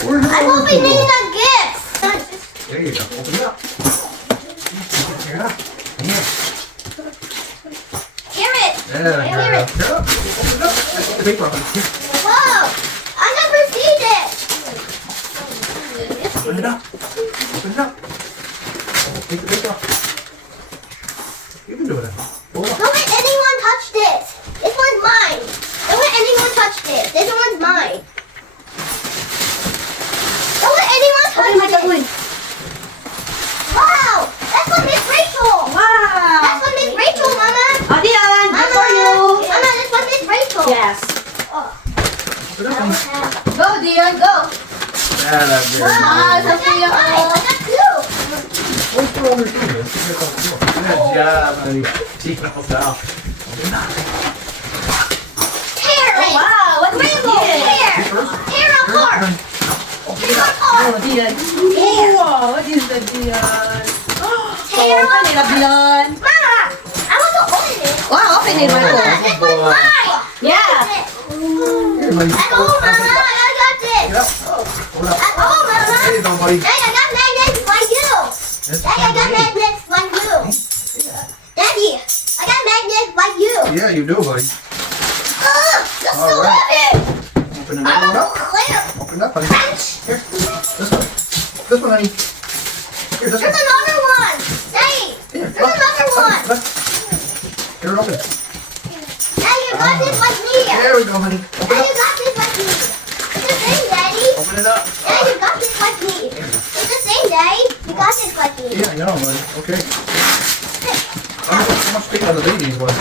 I'm opening the gift. There you go. Open it up. Here it up. Yeah. Hear it. Yeah, there you go. Here it up. Open it up. Take the paper off. Here. Whoa! I never seen it. Open it up. Open it up. Take the paper off. You can do it. Hold on. Don't let anyone touch this. This one's mine. Don't let anyone touch this. This one's mine. Don't let anyone touch this. Wow! That's from Miss Rachel. Wow! That's from Miss Rachel, Mama. Oh, Dion, good for you. Mama, that's from Miss Rachel. Yes. Oh. Open it up. Go, Dion, go. Yeah, that's very Wow, I good. got two. What's the other thing? Good job, honey. Take it all down. Open it up. Tear it. Wow, what did you get? Tear. First. Tear apart. Open it up. Oh, Dion. Wow, what is that, Dion? Tear Open it up, Dion. Mama, I want to open it. Wow, open it, Mama, Michael. this one's mine. Yeah. Here, buddy. At home, Mama. I got this. Get up. Hold up. At home, Mama. There you go, buddy. Daddy, I got magnets like you. That's Daddy, I got magnets like you. Daddy, I got magnets like you. Yeah, you do, buddy. That's so All right. heavy. Open I'm it a up. clear. Open it up, honey. Crunch. Here. This one. This one, honey. Here, this There's one. another one. Daddy, Here. there's another one. Look. Here, open it. Daddy, you got this like me. There we go, honey. Open Daddy, it you up. got this like me. It's the same, Daddy. Open it up. Daddy, you got this like me. It's the same, Daddy. You got this like me. Yeah, I know, buddy. Okay. How much paper on the babies was? I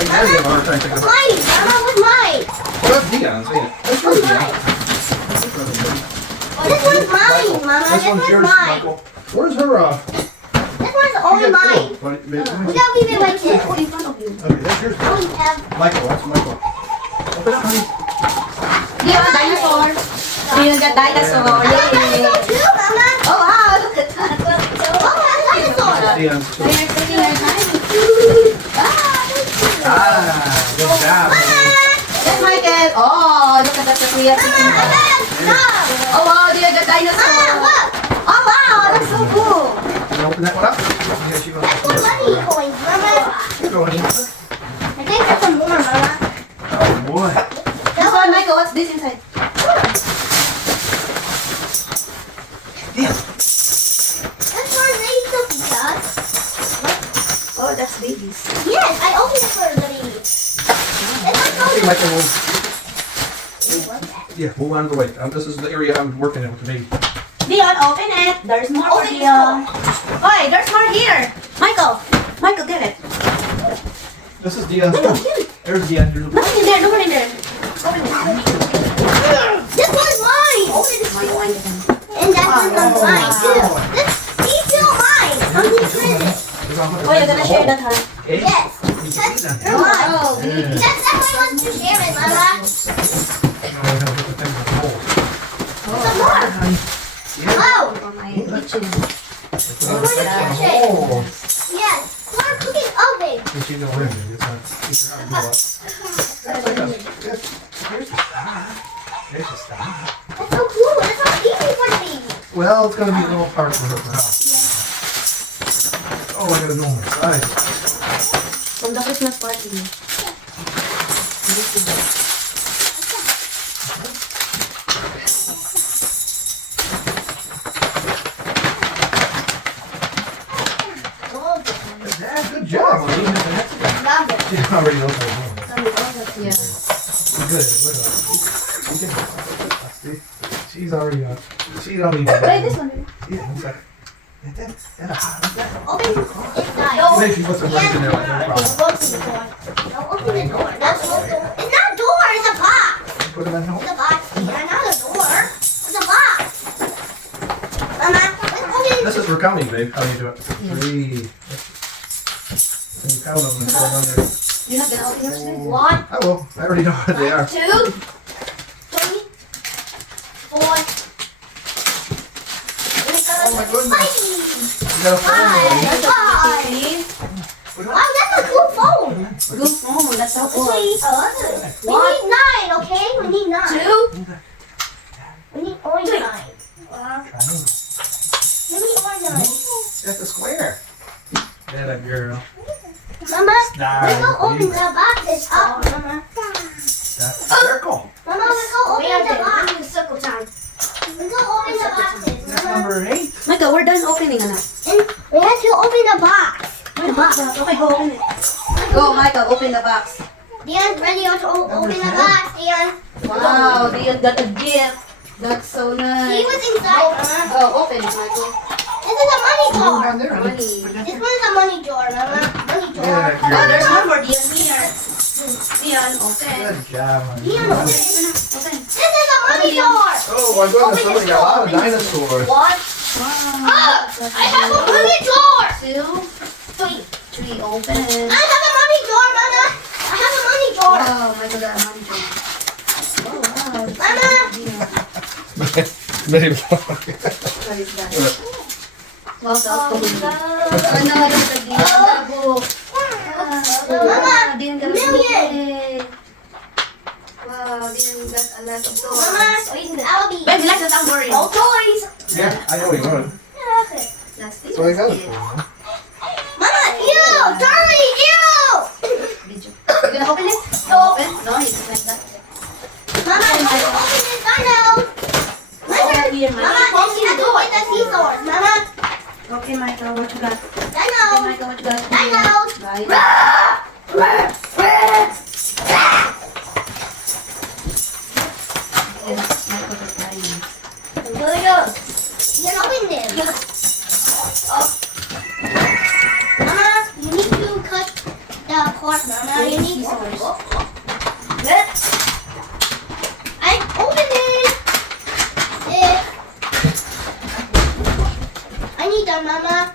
think Daddy have a hard time thinking about. Mine. Mama, what's mine? Well, that's Dion's, ain't it? That's What's really mine? Dion. This one's mine, Mama. This This one's one's yours, mine. Michael. Where's her, This one's only mine. We gotta leave it like this. Oh, in front of you. Okay, that's yours. I don't have. Michael, that's Michael. Open up, honey. Dion, dinosaur. Dion got dinosaur. I got Yay. dinosaur too, Mama. Oh, wow, look at that. Oh, I have dinosaur. Dion's too. They're taking your time. Ah, good job, honey. That's Michael. Oh, look at that. We are taking Mama, I that. got a dog. Oh, wow, Dion got dinosaur. Mama, look. Oh, wow, that's so cool. Can you open that one up? Yeah, she goes. That's for money coins, Mama. Here, go, honey. I think there's some more, Mama. Oh, boy. This one, Michael, what's this inside? Dion. That's for baby Sophia. Oh, that's babies. Yes, I opened it for the baby. Hey, Michael, yeah, move on to the way. This is the area I'm working in with the baby. Dion, open it. There's more for Open it. Dion. Oi, there's more here. Michael, get it. This is Dion's too. There's Dion. Here's Nothing in there, no one in there. Open it. This one's mine. And that one's mine too. These two are mine. From these prisons. Oh, you're gonna share that, huh? Okay. Yes. That's mine. Oh, That's definitely wants to share it, Mama. Some more. Oh, on my kitchen. more in the kitchen. Oh. Yes. More cooking oven. That's so cool. That's so easy for the baby. Well, it's gonna be a little hard for her now. Oh, I gotta go on the side. From the Christmas party. Yeah, good job. Lee. Love it. She already knows what I'm doing. Yeah. Good. She's already she's already. Wait, this one. Yeah, one second. Open inside. Maybe she puts some rice in there, like, no problem. Don't open the door. That's no door. It's not a door. It's a box. Put them in home. It's a box. Yeah, not a door. It's a box. Mama, let's open This is for counting, babe. How do you do it? 3. And you count them and put them on there. You're not gonna open yours today? One, I will. I already know what they are. 2, 3, 4. Oh my goodness. 5. You got a phone. That's a pretty. Wow, that's a cool phone. Good phone, that's so cool. We need 9, okay? We need 9. 2. We need only 9. girl. Mama, Nah, let's go open you- the boxes up, Mama. That's a circle. Mama, let's go open the box. Circle time. Let's go open the boxes, That's Mama. number 8. Michael, we're done opening, anak. And we have to open the box. The box. Okay, go open it. Go, Michael, open the box. Dian's ready to open the box, Dian. Wow, Dion got a gift. That's so See nice. what's inside, Mama. Oh, open it, Michael. This is a money jar. Money. This one is a money jar, Mama. Money jar. Yeah, Oh, there's girl. one for Dion here. Dion, open. Good job, honey. Dian, open it. Open. This is a money jar. Oh my goodness, somebody got a lot of dinosaurs. What? I have a money jar. 2, 3, open. I have a money jar, Mama. I have a money jar. Wow, Michael got a money jar. Oh, wow. Mama. Baby. What is that? Wow, so ano, it's a Dion book. Mama, Dion got a million. book. Wow, Dion got a lot of toys. Mama, I'll be. Baby, let's not worry. All toys. Yeah, I know you would. Plastic. So I got it Yeah. for you. Mama, ew, Charlie, ew. Did you? You gonna open it? Open? No, it's like that. Mama, don't open this dino. Oh, here, Mama, then you have to get the scissors. Mama, Okay, Michael, what you got? dino. Michael, what you got? Dinos. Right. Yes, Michael got diamonds. Here we go. You can open them. Mama, you need to cut the cord, Mama. You need Good. I opened it. I need that, Mama.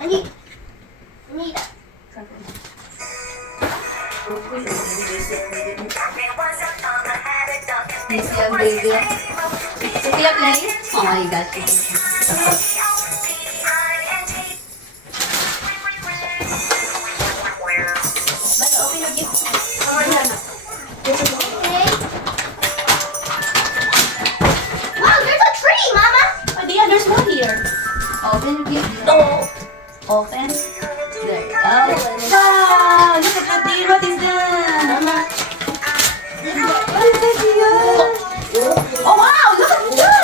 I need that. Easy ang baby. Sophia, play? Oh my God. Let's open your gift. Okay. Wow, there's a tree, Mama. Oh, Dion, there's one here. Open your gift. Open. There. Oh, wow! Look at that, Dion. What is that? Mama. What is that, Dion? Oh, wow! Look at that!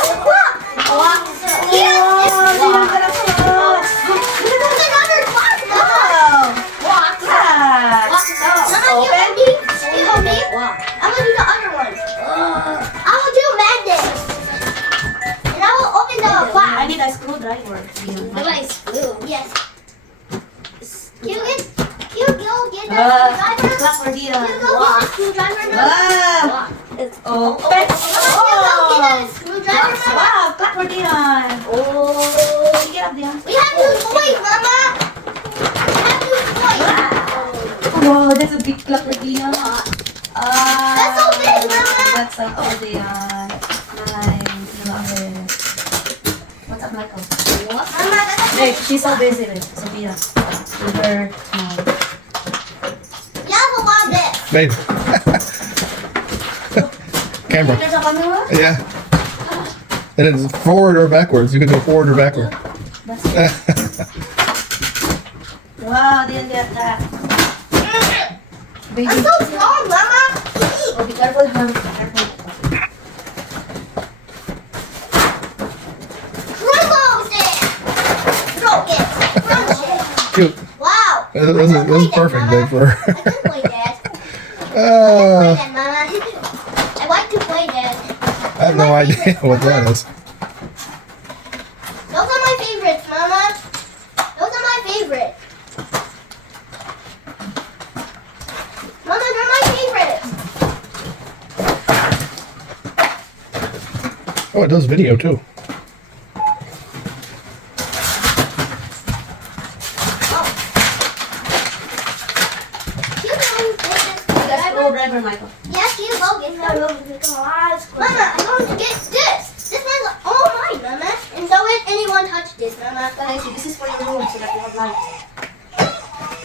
Wow! Yes, Dion got a clock. There's another box, Mama. Wow! Box. Yeah. Mama, you Open. hold me. You hold me. Wow. I'm gonna do the other one. I will do magnets. And I will open the I box. need a screwdriver. Device glue. Yes. You go get the screwdriver. Clock for Dion. You go get the screwdriver now. Wow! It's open. Mama, you go get the screwdriver, Mama. Wow! Clock for Dion. Oh! Get up, Dion. We have new toys, Mama. We have new toys. Wow, that's a big clock for Dion. That's so big, Mama. That's so cool, Dion. Nice. Love it. What's up, Michael? Mama, that's Hey, she's so busy with Sophia. With her. you have a lot of this. Babe. Camera. There's a camera? Yeah. And it's forward or backwards. You can go forward or backward. Wow, didn't get that. Baby. I'm so strong, Mama. Oh, be careful, huh? Be careful. Crumbles it. Broke it. Crunch it. Cute. Wow. This is perfect, babe, for I can play that. uh, Play that, Mama. I like to play that. I have no idea what that is. Those are my favorites, Mama. Those are my favorites. Mama, they're my favorites. Oh, it does video too. You know, That's screwdriver, Michael. yes, you go get them. Mama, I'm going to get this. This one's all mine, Mama. And don't let anyone touch this, Mama. Guys, this is for your room so that you have light.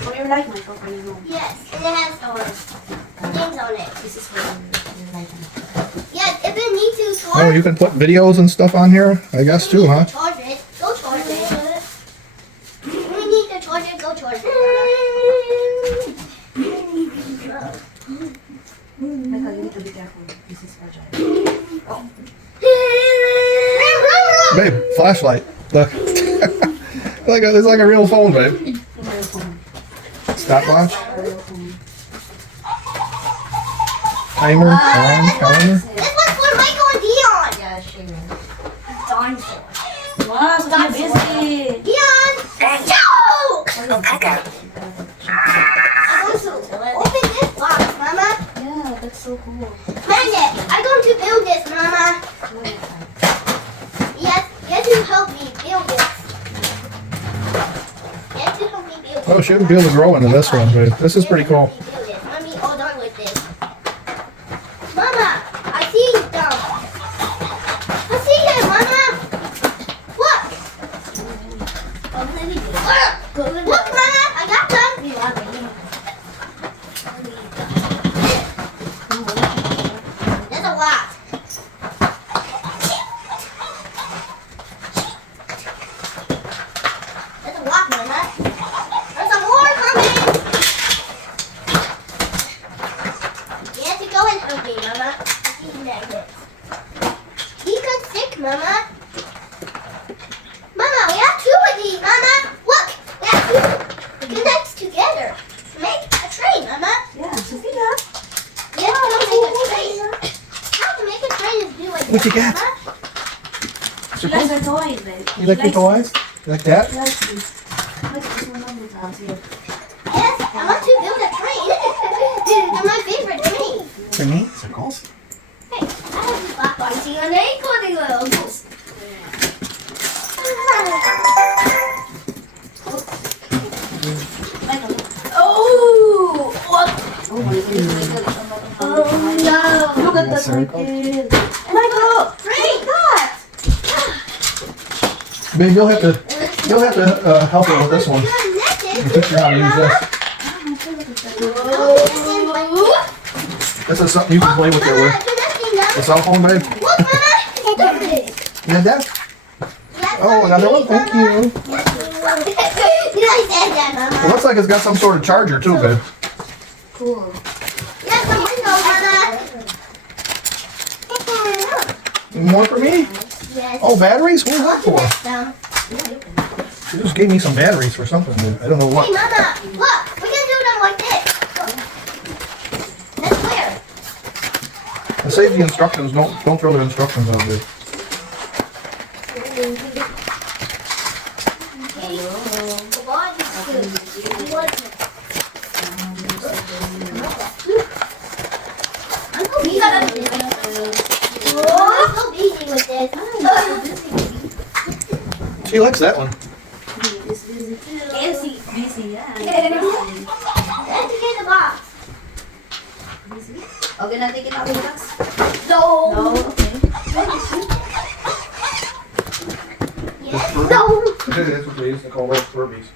For your light, Michael, for your room. Yes, and it has things on it. This is for your light. Yes, if it needs to Oh, charge, you can put videos and stuff on here, I guess too, huh? charge it. Go charge it. We need to charge it. Go charge it. Babe, flashlight. Look. It's like a real phone, babe. Stopwatch. Timer. Alarm. Calendar. This one's for Michael and Dion. Yeah, sure. Dinosaur. Wow, so you're busy. Dion! Joke! I want to open this box, Mama. Yeah, that's so cool. Magnet, I'm going to build this, Mama. Yes, you have to help me build this. You have to help me build this. Oh, she would be able to grow into this one, babe. This is pretty cool. Mommy, all done with this. Mama, I see them. I see them, Mama. Look. Look, Mama, I got them. There's a lot. There's a lot, Mama. There's some more coming. You have to go and help me, Mama. These magnets. These are thick, Mama. Mama, we have two of these, Mama. Look, we have two. It connects together to make a train, Mama. Yeah, Sophia. You have to make a train. How to make a train is do like What you this, got? Mama. She likes her toys, babe. You like your toys? You like that? She likes these. Look, this one on the top here. Yes, I want to build a train. They're my favorite train. For me? Circles? Hey, I have this black box here and they got the logos. Oh, what? Oh my goodness. Oh no. Look at the Circle. circle. Michael! Train. Babe, you'll have to help her with this one. And teach her how to use this. This is something you can play with her with. The cell phone, babe. Look, Mama. You had that? Oh, another one? Thank you. I said that, It Mama. looks like it's got some sort of charger too, babe. Cool. Yes, some window, Mama. More for me? Yes. Oh, batteries? What is that for? Some. She just gave me some batteries for something, babe. I don't know Hey, what. Mama, look. We can do them like this. That's where. And save the instructions. Don't throw the instructions out, babe. She likes that one. Busy, yeah. Okay, na take it out of the box? No, okay. That's what they used to call those Furbies.